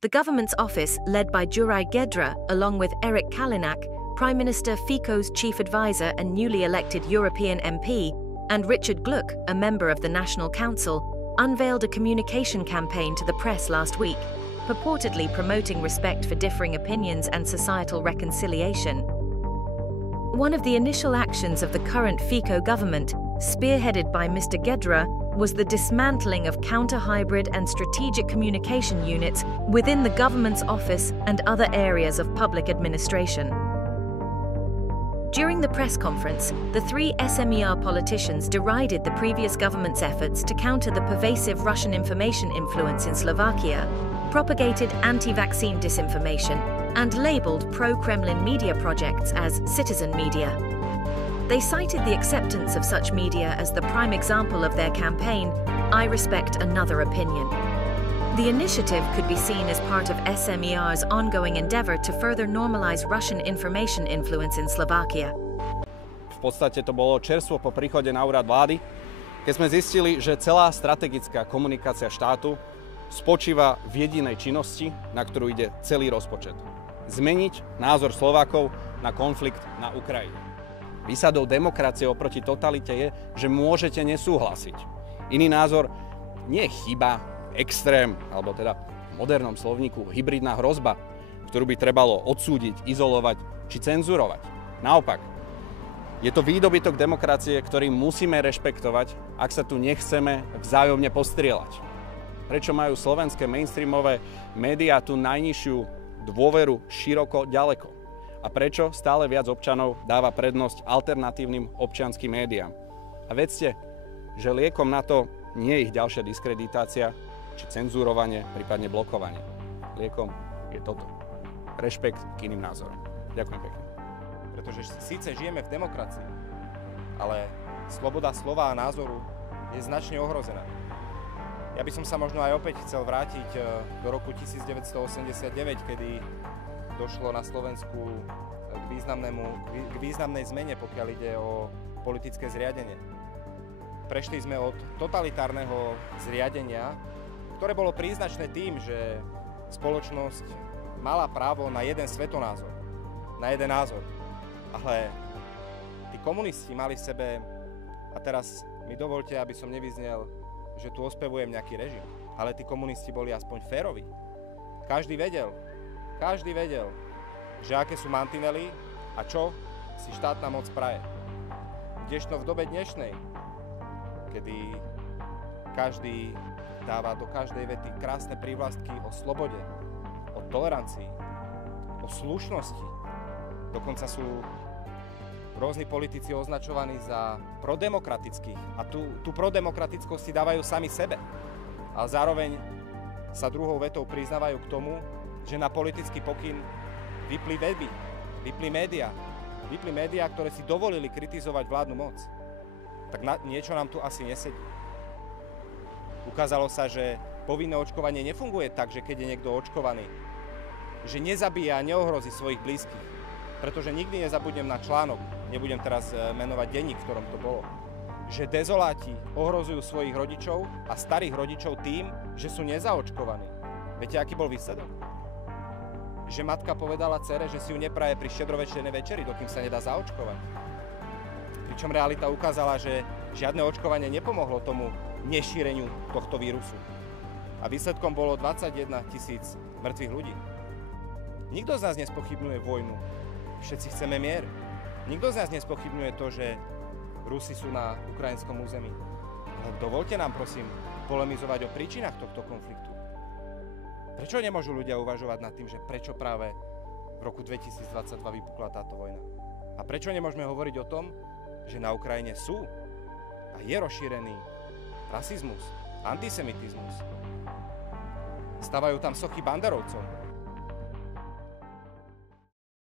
The government's office, led by Juraj Gedra, along with Eric Kalinak, Prime Minister Fico's chief advisor and newly elected European MP, and Richard Gluck, a member of the National Council, unveiled a communication campaign to the press last week, purportedly promoting respect for differing opinions and societal reconciliation. One of the initial actions of the current Fico government, spearheaded by Mr. Gedra, was the dismantling of counter-hybrid and strategic communication units within the government's office and other areas of public administration. During the press conference, the three SMER politicians derided the previous government's efforts to counter the pervasive Russian information influence in Slovakia, propagated anti-vaccine disinformation, and labeled pro-Kremlin media projects as citizen media. They cited the acceptance of such media as the prime example of their campaign, "I respect another opinion." The initiative could be seen as part of SMER's ongoing endeavor to further normalize Russian information influence in Slovakia. V podstate to bolo čerstvo po príchode na úrad vlády, keď sme zistili, že celá strategická komunikácia štátu spočíva v jedinej činnosti, na ktorú ide celý rozpočet. Zmeniť názor Slovákov na konflikt na Ukrajine. Výsadou demokracie oproti totalite je, že môžete nesúhlasiť. Iný názor nie je chyba, extrém, alebo teda v modernom slovníku hybridná hrozba, ktorú by trebalo odsúdiť, izolovať či cenzurovať. Naopak, je to výdobytok demokracie, ktorý musíme rešpektovať, ak sa tu nechceme vzájomne postrieľať. Prečo majú slovenské mainstreamové médiá tú najnižšiu dôveru široko ďaleko? A prečo stále viac občanov dáva prednosť alternatívnym občianskym médiám? A vedzte, že liekom na to nie je ich ďalšia diskreditácia či cenzurovanie, prípadne blokovanie. Liekom je toto. Rešpekt k iným názorom. Ďakujem pekne. Pretože síce žijeme v demokracii, ale sloboda slova a názoru je značne ohrozená. Ja by som sa možno aj opäť chcel vrátiť do roku 1989, kedy došlo na Slovensku k významnej zmene, pokiaľ ide o politické zriadenie. Prešli sme od totalitárneho zriadenia, ktoré bolo príznačné tým, že spoločnosť mala právo na jeden svetonázor, na jeden názor. Ale tí komunisti mali v sebe, a teraz mi dovolte, aby som nevyznel, že tu ospevujem nejaký režim, ale tí komunisti boli aspoň féroví. Každý vedel, že aké sú mantinely a čo si štátna moc praje. Kdežto v dobe dnešnej, kedy každý dáva do každej vety krásne prívlastky o slobode, o tolerancii, o slušnosti, dokonca sú rôzni politici označovaní za prodemokratických a tú prodemokratickosť si dávajú sami sebe. Ale zároveň sa druhou vetou priznávajú k tomu, že na politický pokyn vypli weby, vypli médiá, ktoré si dovolili kritizovať vládnu moc. Tak niečo nám tu asi nesedí. Ukázalo sa, že povinné očkovanie nefunguje tak, že keď je niekto očkovaný, že nezabíja a neohrozí svojich blízkych. Pretože nikdy nezabudnem na článok, nebudem teraz menovať denník, v ktorom to bolo, že dezoláti ohrozujú svojich rodičov a starých rodičov tým, že sú nezaočkovaní. Viete, aký bol výsledok? Že matka povedala dcere, že si ju nepraje pri štedrovečernej večeri, dokým sa nedá zaočkovať. Pričom realita ukázala, že žiadne očkovanie nepomohlo tomu nešíreniu tohto vírusu. A výsledkom bolo 21 000 mŕtvych ľudí. Nikto z nás nespochybňuje vojnu. Všetci chceme mier. Nikto z nás nespochybňuje to, že Rusi sú na ukrajinskom území. Ale dovolte nám, prosím, polemizovať o príčinách tohto konfliktu. Prečo nemôžu ľudia uvažovať nad tým, že prečo práve v roku 2022 vypukla táto vojna? A prečo nemôžeme hovoriť o tom, že na Ukrajine sú a je rozšírený rasizmus, antisemitizmus? Stavajú tam sochy banderovcov.